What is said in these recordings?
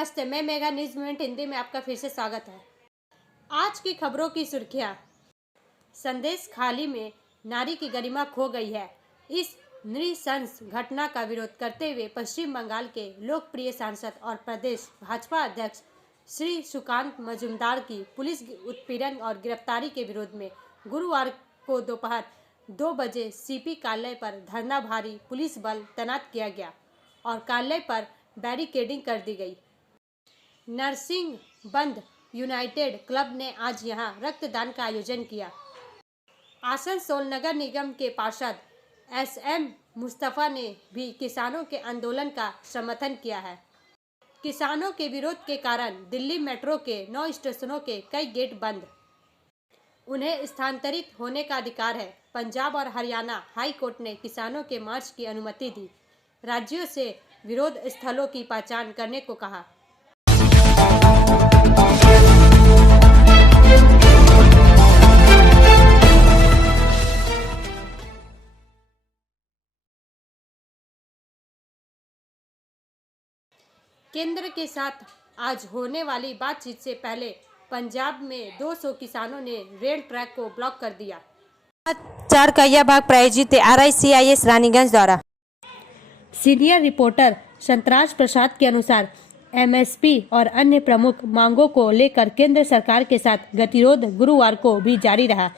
नमस्ते, मैं Megha news minute Hindi में आपका फिर से स्वागत है। आज की खबरों की सुर्खियां। संदेश खाली में नारी की गरिमा खो गई है। इस नृशंस घटना का विरोध करते हुए पश्चिम बंगाल के लोकप्रिय सांसद और प्रदेश भाजपा अध्यक्ष श्री सुकांत मजूमदार की पुलिस उत्पीड़न और गिरफ्तारी के विरोध में गुरुवार को दोपहर 2 बजे सीपी कार्यालय पर धरना भारी पुलिस बल तैनात किया गया और कार्यालय पर बैरिकेडिंग कर दी गई। नरसिंह बंद यूनाइटेड क्लब ने आज यहां रक्तदान का आयोजन किया। आसनसोल नगर निगम के पार्षद SM मुस्तफा ने भी किसानों के आंदोलन का समर्थन किया है। किसानों के विरोध के कारण दिल्ली मेट्रो के 9 स्टेशनों के कई गेट बंद। उन्हें स्थानांतरित होने का अधिकार है। पंजाब और हरियाणा हाई कोर्ट ने किसानों के मार्च की अनुमति दी। राज्यों से विरोध स्थलों की पहचान करने को कहा। केंद्र के साथ आज होने वाली बातचीत से पहले पंजाब में 200 किसानों ने रेल ट्रैक को ब्लॉक कर दिया। 4 का यह भाग प्रायोजित RICIS रानीगंज द्वारा। सीनियर रिपोर्टर संतराज प्रसाद के अनुसार MSP और अन्य प्रमुख मांगों को लेकर केंद्र सरकार के साथ गतिरोध गुरुवार को भी जारी रहा,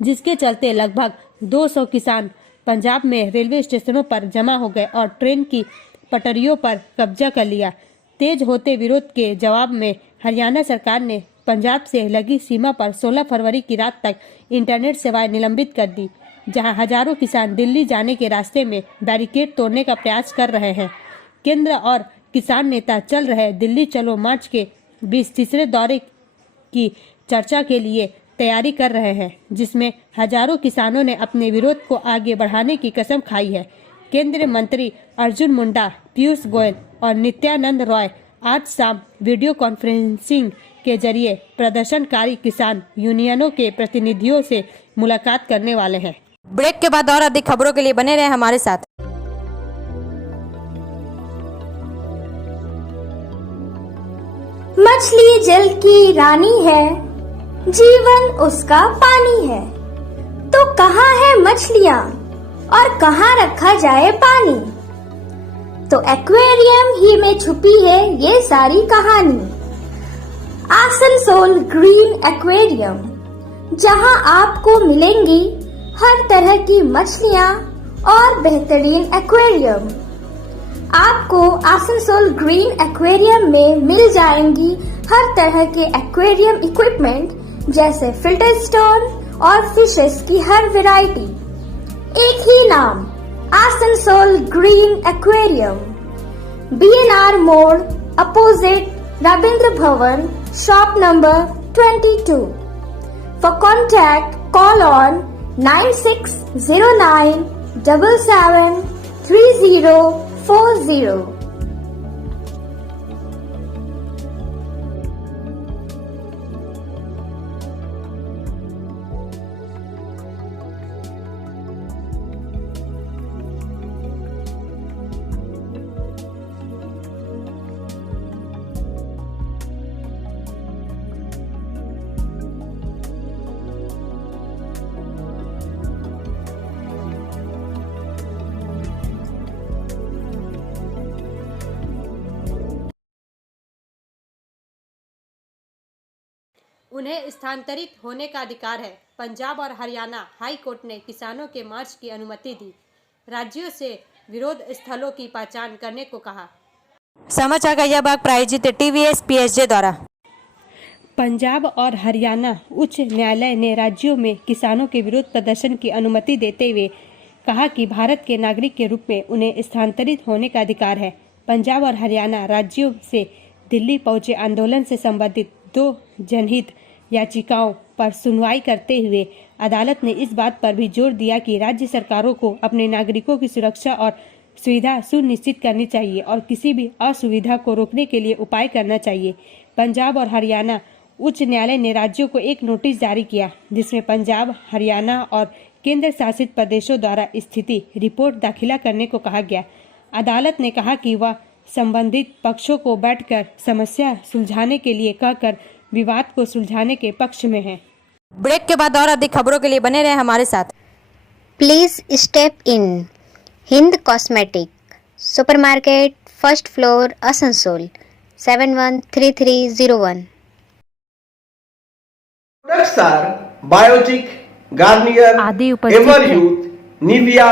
जिसके चलते लगभग 200 किसान पंजाब में रेलवे स्टेशनों पर जमा हो गए और ट्रेन की पटरियों पर कब्जा कर लिया। तेज होते विरोध के जवाब में हरियाणा सरकार ने पंजाब से लगी सीमा पर 16 फरवरी की रात तक इंटरनेट सेवाएं निलंबित कर दी, जहां हजारों किसान दिल्ली जाने के रास्ते में बैरिकेड तोड़ने का प्रयास कर रहे हैं। केंद्र और किसान नेता चल रहे दिल्ली चलो मार्च के 20 तीसरे दौरे की चर्चा के लिए तैयारी कर रहे हैं, जिसमें हजारों किसानों ने अपने विरोध को आगे बढ़ाने की कसम खाई है। केंद्रीय मंत्री अर्जुन मुंडा, पीयूष गोयल और नित्यानंद रॉय आज शाम वीडियो कॉन्फ्रेंसिंग के जरिए प्रदर्शनकारी किसान यूनियनों के प्रतिनिधियों से मुलाकात करने वाले हैं। ब्रेक के बाद और अधिक खबरों के लिए बने रहे हमारे साथ। मछली जल की रानी है, जीवन उसका पानी है, तो कहाँ है मछलियाँ और कहाँ रखा जाए पानी? तो एक्वेरियम ही में छुपी है ये सारी कहानी। आसनसोल ग्रीन एक्वेरियम, जहाँ आपको मिलेंगी हर तरह की मछलियाँ और बेहतरीन एक्वेरियम। आपको आसनसोल ग्रीन एक्वेरियम में मिल जाएंगी हर तरह के एक्वेरियम इक्विपमेंट, जैसे फिल्टर स्टोन और फिशेस की हर वैरायटी। एक ही नाम, आसनसोल ग्रीन एक्वेरियम। BNR मोड़ opposite Ravindra Bhavan, shop number 22। For contact, call on 9609 77 3040। उन्हें स्थानांतरित होने का अधिकार है। पंजाब और हरियाणा हाई कोर्ट ने किसानों के मार्च की अनुमति दी। राज्यों से विरोध स्थलों की पहचान करने को कहा। समाचार का यह भाग प्रायोजित TVS PSJ द्वारा। पंजाब और हरियाणा उच्च न्यायालय ने राज्यों में किसानों के विरोध प्रदर्शन की अनुमति देते हुए कहा कि भारत के नागरिक के रूप में उन्हें स्थानांतरित होने का अधिकार है। पंजाब और हरियाणा राज्यों से दिल्ली पहुंचे आंदोलन से संबंधित 2 जनहित याचिकाओं पर सुनवाई करते हुए अदालत ने इस बात पर भी जोर दिया कि राज्य सरकारों को अपने नागरिकों की सुरक्षा और सुविधा सुनिश्चित करनी चाहिए और किसी भी असुविधा को रोकने के लिए उपाय करना चाहिए। पंजाब और हरियाणा उच्च न्यायालय ने राज्यों को एक नोटिस जारी किया, जिसमें पंजाब, हरियाणा और केंद्र शासित प्रदेशों द्वारा स्थिति रिपोर्ट दाखिला करने को कहा गया। अदालत ने कहा कि वह संबंधित पक्षों को बैठकर समस्या सुलझाने के लिए कहकर विवाद को सुलझाने के पक्ष में है। ब्रेक के बाद और अधिक खबरों के लिए बने रहे हमारे साथ। Please step in Hind cosmetic supermarket first floor Asansol 713301। Products are Biotic, Garnier, आदि उपस्थित Ever हैं। Youth, Nivea,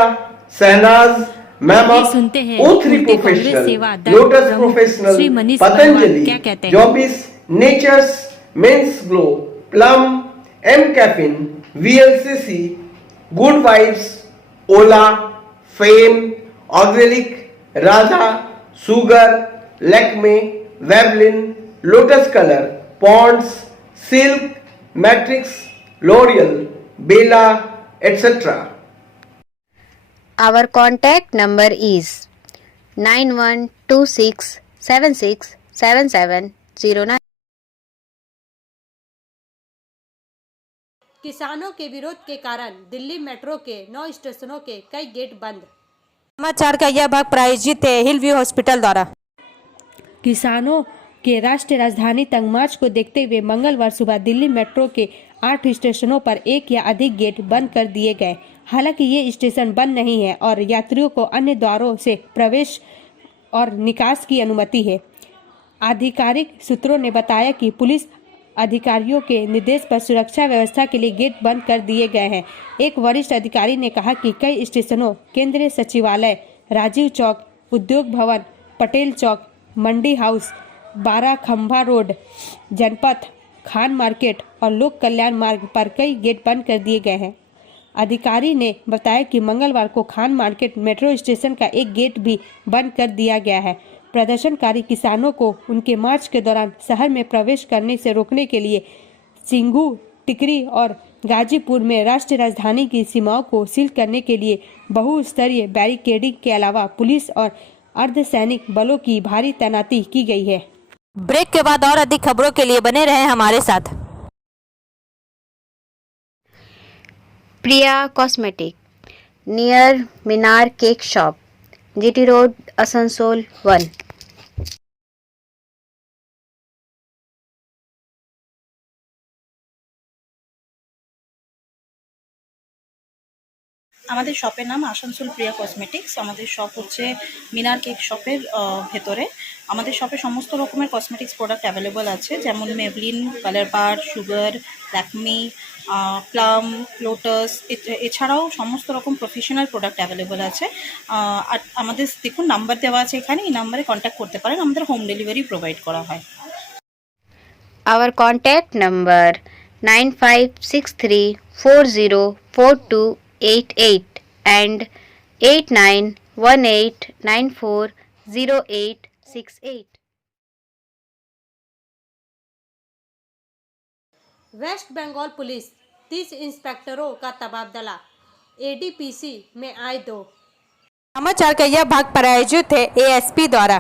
Sahnaz, Mammoth, सुनते हैं O3 उनके कांग्रेस सेवा Professional, दल Lotus प्रमुख Professional, श्री मनीष वर्मा Patanjali, क्या कहते हैं? Jobis, Nature's Men's Glow, Plum, M Caffeine, VLCC, Good Vibes, Ola, Fame, Organic, Radha, Sugar, Lakme, Veblen, Lotus Color, Ponds, Silk, Matrix, L'Oreal, Bella, etc. Our contact number is 9126767709। किसानों के विरोध के कारण Delhi metro के 9 स्टेशनों के कई गेट बंद। समाचार का यह भाग प्रायोजित है हिल व्यू हॉस्पिटल द्वारा। किसानों के राष्ट्रीय राजधानी तक मार्च को देखते हुए मंगलवार सुबह दिल्ली मेट्रो के 8 स्टेशनों पर एक या अधिक गेट बंद कर दिए गए। हालांकि ये स्टेशन बंद नहीं है और यात्रियों को अन्य द्वारों से प्रवेश और निकास की अनुमति है। आधिकारिक सूत्रों ने बताया कि पुलिस अधिकारियों के निर्देश पर सुरक्षा व्यवस्था के लिए गेट बंद कर दिए गए हैं। एक वरिष्ठ अधिकारी ने कहा कि कई स्टेशनों केंद्रीय सचिवालय, राजीव चौक, उद्योग भवन, पटेल चौक, मंडी हाउस, 12 खंभा रोड, जनपथ, खान मार्केट और लोक कल्याण मार्ग पर कई गेट बंद कर दिए गए हैं। अधिकारी ने बताया कि मंगलवार को खान मार्केट मेट्रो स्टेशन का एक गेट भी बंद कर दिया गया है। प्रदर्शनकारी किसानों को उनके मार्च के दौरान शहर में प्रवेश करने से रोकने के लिए सिंघू, टिकरी और गाजीपुर में राष्ट्रीय राजधानी की सीमाओं को सील करने के लिए बहुस्तरीय बैरिकेडिंग के अलावा पुलिस और अर्धसैनिक बलों की भारी तैनाती की गई है। ब्रेक के बाद और अधिक खबरों के लिए बने रहे हमारे साथ। Priya cosmetic near Minar cake shop GT road Asansol 1। আমাদের শপের নাম আসানসোল প্রিয়া কসমেটিক্স। আমাদের শপ হচ্ছে মিনার কেক শপের ভেতরে। আমাদের শপে সমস্ত রকমের কসমেটিক্স প্রোডাক্ট অ্যাভেলেবল আছে, যেমন মেবলিন, কালার বার, সুগার, ল্যাকমি, প্লাম, লোটাস, এছাড়াও সমস্ত রকম প্রফেশনাল প্রোডাক্ট অ্যাভেলেবল আছে। আর আমাদের দেখুন নাম্বার দেওয়া আছে এখানে, এই নাম্বারে কন্ট্যাক্ট করতে পারেন। আমাদের হোম ডেলিভারি প্রোভাইড করা হয়। Our contact number 9563404288 and 8918940868। West Bengal police 30 इंस्पेक्टरों का तबादला, एडीपीसी में आए 2। समाचार का यह भाग प्रायोजित है एएसपी द्वारा।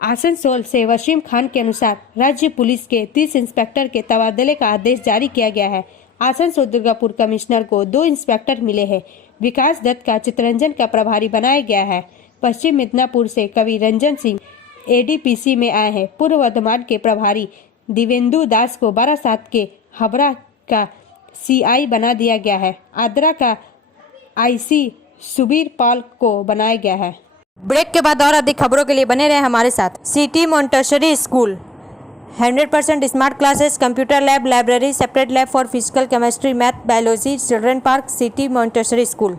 आसनसोल से वसीम खान के अनुसार राज्य पुलिस के 30 इंस्पेक्टर के तबादले का आदेश जारी किया गया है। आसनसोल दुर्गापुर कमिश्नर को 2 इंस्पेक्टर मिले हैं। विकास दत्त का चितरंजन का प्रभारी बनाया गया है। पश्चिम मिदनापुर से कवि रंजन सिंह एडीपीसी में आए हैं। पूर्व वर्धमान के प्रभारी दिवेंदु दास को बारासात के हबरा का सीआई बना दिया गया है। आद्रा का आईसी सुबीर पॉल को बनाया गया है। ब्रेक के बाद और अधिक खबरों के लिए बने रहे हमारे साथ। City Montessori school 100% smart classes, computer lab, library, separate lab for physical, chemistry, math, biology, children park, city Montessori school.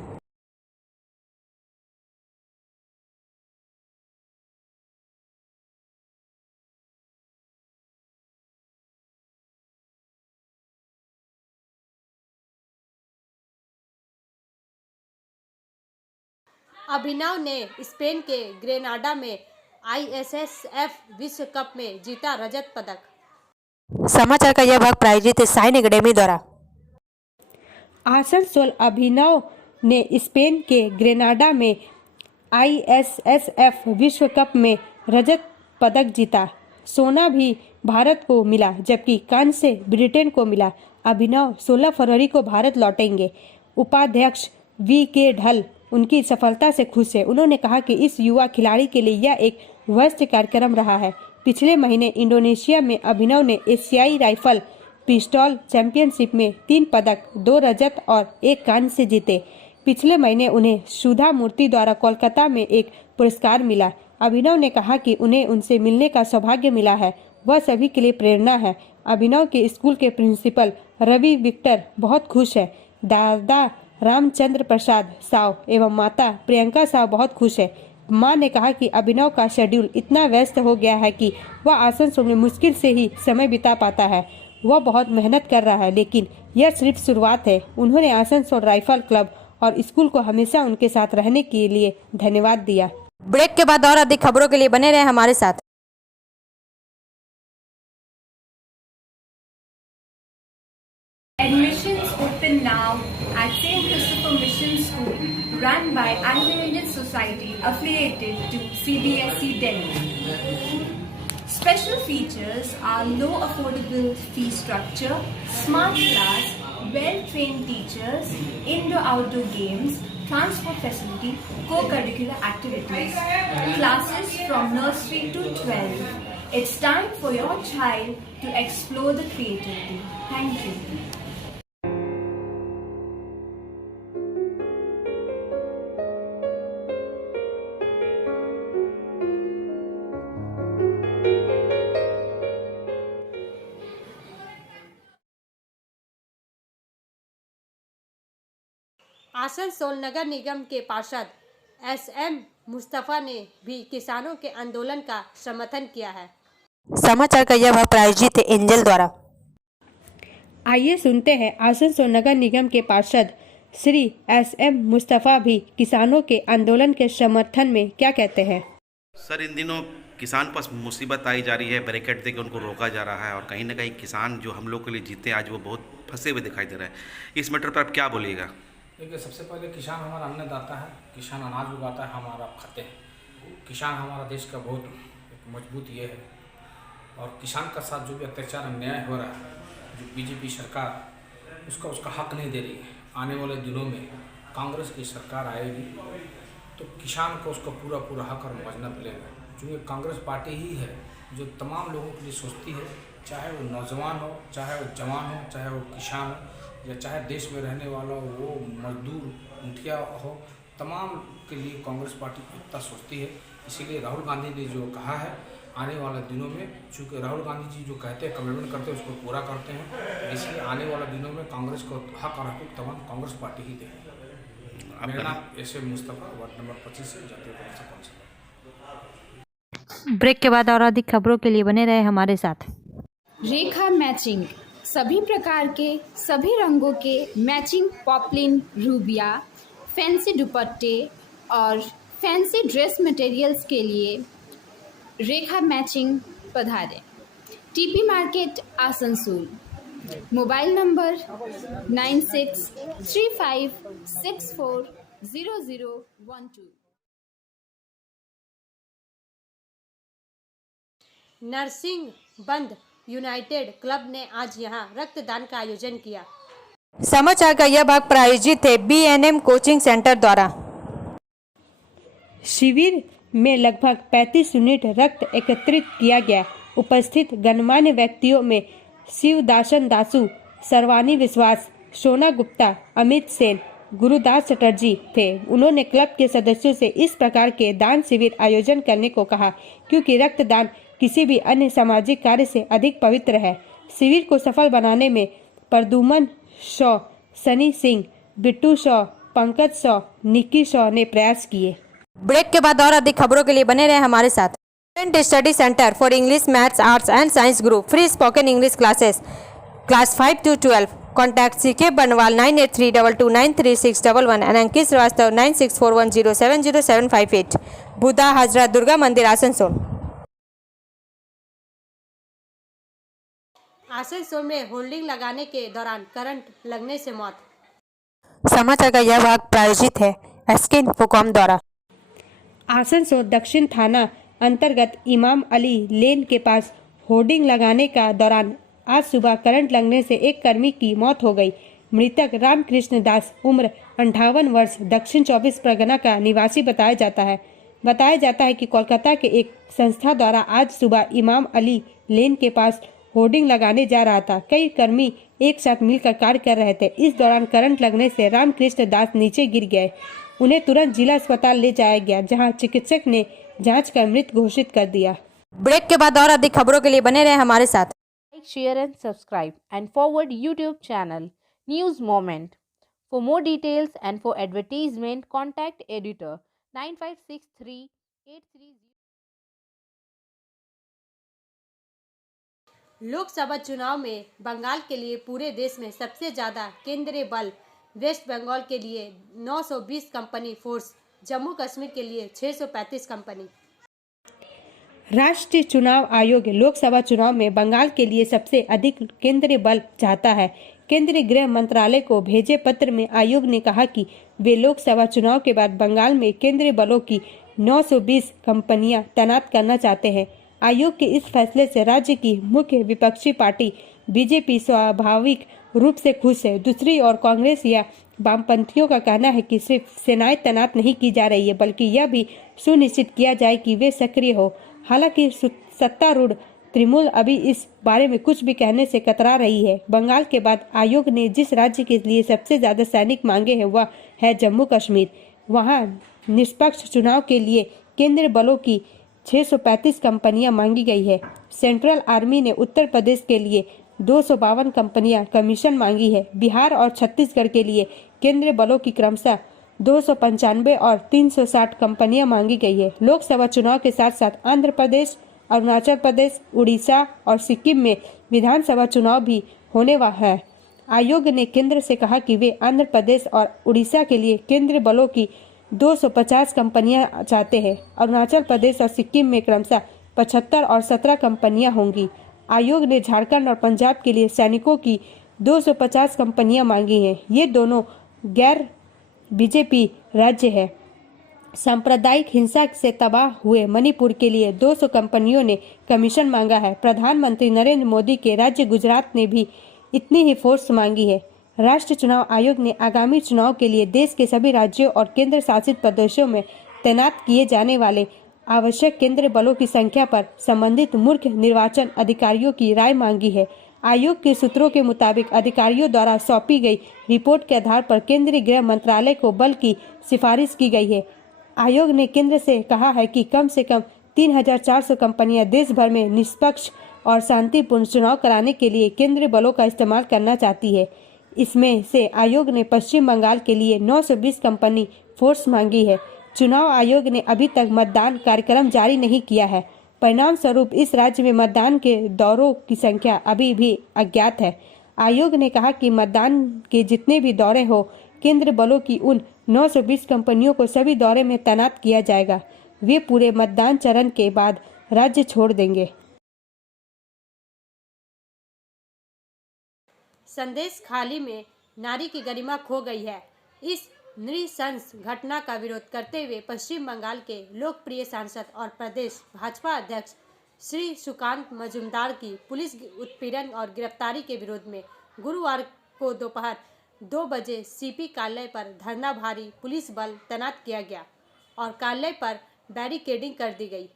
Abhinav ने स्पेन के ग्रेनाडा में आईएसएसएफ विश्व कप में जीता रजत पदक। समाचार का यह भाग प्रायोजित है साइन एकेडमी द्वारा। आसनसोल अभिनव ने स्पेन के ग्रेनाडा में आईएसएसएफ विश्व कप में रजत पदक जीता। सोना भी भारत को मिला जबकि कांस्य ब्रिटेन को मिला। अभिनव 16 फरवरी को भारत लौटेंगे। उपाध्यक्ष वी के ढल उनकी सफलता से खुश है। उन्होंने कहा कि इस युवा खिलाड़ी के लिए यह एक व्यस्त कार्यक्रम रहा है। पिछले महीने इंडोनेशिया में अभिनव ने एशियाई राइफल पिस्टल चैंपियनशिप में 3 पदक, 2 रजत और 1 कांस्य जीते। पिछले महीने उन्हें सुधा मूर्ति द्वारा कोलकाता में एक पुरस्कार मिला। अभिनव ने कहा कि उन्हें उनसे मिलने का सौभाग्य मिला है, वह सभी के लिए प्रेरणा है। अभिनव के स्कूल के प्रिंसिपल रवि विक्टर बहुत खुश है। दादा रामचंद्र प्रसाद साव एवं माता प्रियंका साव बहुत खुश है। मां ने कहा कि अभिनव का शेड्यूल इतना व्यस्त हो गया है कि वह आसनसोल में मुश्किल से ही समय बिता पाता है। वह बहुत मेहनत कर रहा है, लेकिन यह सिर्फ शुरुआत है। उन्होंने आसनसोल राइफल क्लब और स्कूल को हमेशा उनके साथ रहने के लिए धन्यवाद दिया। ब्रेक के बाद और अधिक खबरों के लिए बने रहे हमारे साथ। Admissions open now at St. Christopher Mission School, run by Anglo-Indian Society affiliated to CBSE Delhi. Special features are low affordable fee structure, smart class, well-trained teachers, indoor-outdoor games, transport facility, co-curricular activities, classes from nursery to 12. It's time for your child to explore the creativity. Thank you. Asansol नगर निगम के पार्षद SM Mustafa ने भी किसानों के आंदोलन का समर्थन किया है। समाचार का यह भाग प्रायोजित है एंजल द्वारा। आइए सुनते हैं आसनसोल नगर निगम के पार्षद श्री SM मुस्तफा भी किसानों के आंदोलन के समर्थन में क्या कहते हैं। सर, इन दिनों किसान पर मुसीबत आई जा रही है, बैरिकेड देकर उनको रोका जा रहा है और कहीं ना कहीं किसान जो हम लोग के लिए जीते आज वो बहुत फंसे हुए दिखाई दे रहे हैं। इस मैटर पर आप क्या बोलिएगा। देखिए, सबसे पहले किसान हमारा अन्नदाता है, किसान अनाज उगाता है, हमारा खाते हैं। किसान हमारा देश का बहुत एक मजबूत ये है और किसान का साथ जो भी अत्याचार अन्याय हो रहा है, जो बीजेपी सरकार उसका हक नहीं दे रही है। आने वाले दिनों में कांग्रेस की सरकार आएगी तो किसान को उसका पूरा हक और मुआवजा मिलेगा। क्योंकि कांग्रेस पार्टी ही है जो तमाम लोगों के लिए सोचती है, चाहे वो नौजवान हो, चाहे वो जवान हो, चाहे वो किसान हो या चाहे देश में रहने वाला हो, वो मजदूर मुखिया हो, तमाम के लिए कांग्रेस पार्टी इतना सोचती है। इसीलिए राहुल गांधी ने जो कहा है आने वाले दिनों में, चूँकि राहुल गांधी जी जो कहते हैं कमिटमेंट करते हैं उसको पूरा करते हैं, इसलिए आने वाले दिनों में कांग्रेस को हक और हकूक तमाम कांग्रेस पार्टी ही देगी। मेरा नाम SM मुस्तफा, वार्ड नंबर 25 से जातीय कांग्रेस काउंसिलर। ब्रेक के बाद और अधिक खबरों के लिए बने रहे हमारे साथ। रेखा मैचिंग, सभी प्रकार के सभी रंगों के मैचिंग पॉपलिन, रूबिया, फैंसी दुपट्टे और फैंसी ड्रेस मटेरियल्स के लिए रेखा मैचिंग पधारें। TP market Asansol. Mobile number 9635640012। Narsingh Bandh united club ने आज यहां रक्तदान का आयोजन किया। समाचार का यह भाग प्रायोजित है BNM कोचिंग सेंटर द्वारा। शिविर में लगभग 35 यूनिट रक्त एकत्रित किया गया। उपस्थित गणमान्य व्यक्तियों में शिवदासन दासू, सर्वानी विश्वास, सोना गुप्ता, अमित सेन, गुरुदास चटर्जी थे। उन्होंने क्लब के सदस्यों से इस प्रकार के दान शिविर आयोजन करने को कहा क्योंकि रक्तदान किसी भी अन्य सामाजिक कार्य से अधिक पवित्र है। शिविर को सफल बनाने में प्रदुमन शॉ, सनी सिंह, बिट्टू शॉ, पंकज शॉ, निक्की शॉ ने प्रयास किए। ब्रेक के बाद और अधिक खबरों के लिए बने रहे हमारे साथ। Student study centre for English, maths, arts and science group, free spoken English classes, class 5 to 12। Contact CK बनवाल 9832293611 एंड अंकित श्रीवास्तव 9641070758। बुधा हाजरा दुर्गा मंदिर आसनसोल। आसनसोल में होल्डिंग लगाने के दौरान करंट लगने से मौत। समाचार का यह भाग प्रायोजित है SK इन्फोकॉम द्वारा। आसनसोल दक्षिण थाना अंतर्गत इमाम अली लेन के पास होर्डिंग लगाने का दौरान आज सुबह करंट लगने से एक कर्मी की मौत हो गई। मृतक रामकृष्ण दास उम्र 58 वर्ष दक्षिण 24 परगना का निवासी बताया जाता है कि कोलकाता के एक संस्था द्वारा आज सुबह इमाम अली लेन के पास होर्डिंग लगाने जा रहा था। कई कर्मी एक साथ मिलकर कार्य कर रहे थे। इस दौरान करंट लगने से रामकृष्ण दास नीचे गिर गए। उन्हें तुरंत जिला अस्पताल ले जाया गया, जहां चिकित्सक ने जांच कर मृत घोषित कर दिया। ब्रेक के बाद और अधिक खबरों के लिए बने रहे हमारे साथ। Like, share and subscribe and forward YouTube channel News Moment. For more details and for advertisement, contact editor 956383. Lok Sabha चुनाव में बंगाल के लिए पूरे देश में सबसे ज्यादा केंद्रीय बल, वेस्ट बंगाल के लिए 920 कंपनी फोर्स, जम्मू कश्मीर के लिए 635 कंपनी। राष्ट्रीय चुनाव आयोग लोकसभा चुनाव में बंगाल के लिए सबसे अधिक केंद्रीय बल चाहता है। केंद्रीय गृह मंत्रालय को भेजे पत्र में आयोग ने कहा कि वे लोकसभा चुनाव के बाद बंगाल में केंद्रीय बलों की 920 कंपनियां तैनात करना चाहते हैं। आयोग के इस फैसले से राज्य की मुख्य विपक्षी पार्टी बीजेपी स्वाभाविक रूप से खुश है। दूसरी ओर कांग्रेस या वामपंथियों का कहना है कि सिर्फ सेनाएं तैनात नहीं की जा रही है, बल्कि यह भी सुनिश्चित किया जाए कि वे सक्रिय हो। हालांकि सत्तारूढ़ तृणमूल अभी इस बारे में कुछ भी कहने से कतरा रही है। बंगाल के बाद आयोग ने जिस राज्य के लिए सबसे ज्यादा सैनिक मांगे हैं वह है जम्मू कश्मीर। वहां निष्पक्ष चुनाव के लिए केंद्रीय बलों की 635 कंपनियां मांगी गई है। सेंट्रल आर्मी ने उत्तर प्रदेश के लिए 252 कंपनियां कमीशन मांगी है। बिहार और छत्तीसगढ़ के लिए केंद्रीय बलों की क्रमशः 295 और 360 कंपनियां मांगी गई है। लोकसभा चुनाव के साथ साथ आंध्र प्रदेश, अरुणाचल प्रदेश, उड़ीसा और सिक्किम में विधानसभा चुनाव भी होने वाला है। आयोग ने केंद्र से कहा कि वे आंध्र प्रदेश और उड़ीसा के लिए केंद्रीय बलों की 250 कंपनियां चाहते हैं। अरुणाचल प्रदेश और सिक्किम में क्रमशः 75 और 17 कंपनियां होंगी। आयोग ने झारखंड और पंजाब के लिए सैनिकों की 250 कंपनियां मांगी हैं। ये दोनों गैर बीजेपी राज्य है। सांप्रदायिक हिंसा से तबाह हुए मणिपुर के लिए 200 कंपनियों ने कमीशन मांगा है। प्रधानमंत्री नरेंद्र मोदी के राज्य गुजरात ने भी इतनी ही फोर्स मांगी है। राष्ट्रीय चुनाव आयोग ने आगामी चुनाव के लिए देश के सभी राज्यों और केंद्र शासित प्रदेशों में तैनात किए जाने वाले आवश्यक केंद्रीय बलों की संख्या पर संबंधित मुख्य निर्वाचन अधिकारियों की राय मांगी है। आयोग के सूत्रों के मुताबिक अधिकारियों द्वारा सौंपी गई रिपोर्ट के आधार पर केंद्रीय गृह मंत्रालय को बल की सिफारिश की गई है। आयोग ने केंद्र से कहा है कि कम से कम 3400 कंपनियां देश भर में निष्पक्ष और शांतिपूर्ण चुनाव कराने के लिए केंद्रीय बलों का इस्तेमाल करना चाहती है। इसमें से आयोग ने पश्चिम बंगाल के लिए 920 कंपनी फोर्स मांगी है। चुनाव आयोग ने अभी तक मतदान कार्यक्रम जारी नहीं किया है। परिणाम स्वरूप इस राज्य में मतदान के दौरों की संख्या अभी भी अज्ञात है। आयोग ने कहा कि मतदान के जितने भी दौरे हो, केंद्र बलों की उन 920 कंपनियों को सभी दौरे में तैनात किया जाएगा। वे पूरे मतदान चरण के बाद राज्य छोड़ देंगे। संदेश खाली में नारी की गरिमा खो गई है। इस नृशंस घटना का विरोध करते हुए पश्चिम बंगाल के लोकप्रिय सांसद और प्रदेश भाजपा अध्यक्ष श्री सुकांत मजूमदार की पुलिस उत्पीड़न और गिरफ्तारी के विरोध में गुरुवार को दोपहर 2 बजे सीपी कार्यालय पर धरना भारी पुलिस बल तैनात किया गया और कार्यालय पर बैरिकेडिंग कर दी गई।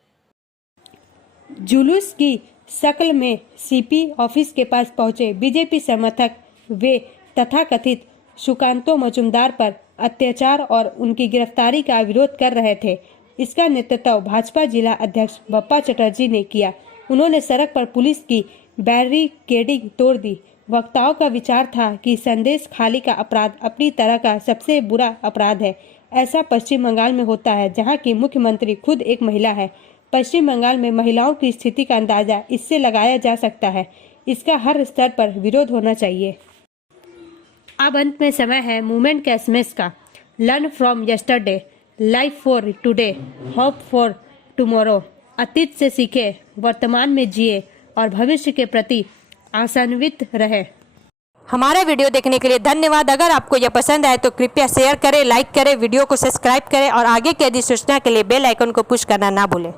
जुलूस की शक्ल में सीपी ऑफिस के पास पहुंचे बीजेपी समर्थक वे तथाकथित सुकांतो मजूमदार पर अत्याचार और उनकी गिरफ्तारी का विरोध कर रहे थे। इसका नेतृत्व भाजपा जिला अध्यक्ष बप्पा चटर्जी ने किया। उन्होंने सड़क पर पुलिस की बैरिकेडिंग तोड़ दी। वक्ताओं का विचार था कि संदेश खाली का अपराध अपनी तरह का सबसे बुरा अपराध है। ऐसा पश्चिम बंगाल में होता है, जहां की मुख्यमंत्री खुद एक महिला है। पश्चिम बंगाल में महिलाओं की स्थिति का अंदाजा इससे लगाया जा सकता है। इसका हर स्तर पर विरोध होना चाहिए। अब अंत में समय है मूवमेंट के एसएमएस का। Learn from yesterday, life for today, hope for tomorrow. अतीत से सीखे, वर्तमान में जिए और भविष्य के प्रति आशान्वित रहे। हमारा वीडियो देखने के लिए धन्यवाद। अगर आपको यह पसंद आए तो कृपया शेयर करें, लाइक करें, वीडियो को सब्सक्राइब करें और आगे की अधिक सूचना के लिए बेल आइकन को पुश करना ना भूलें।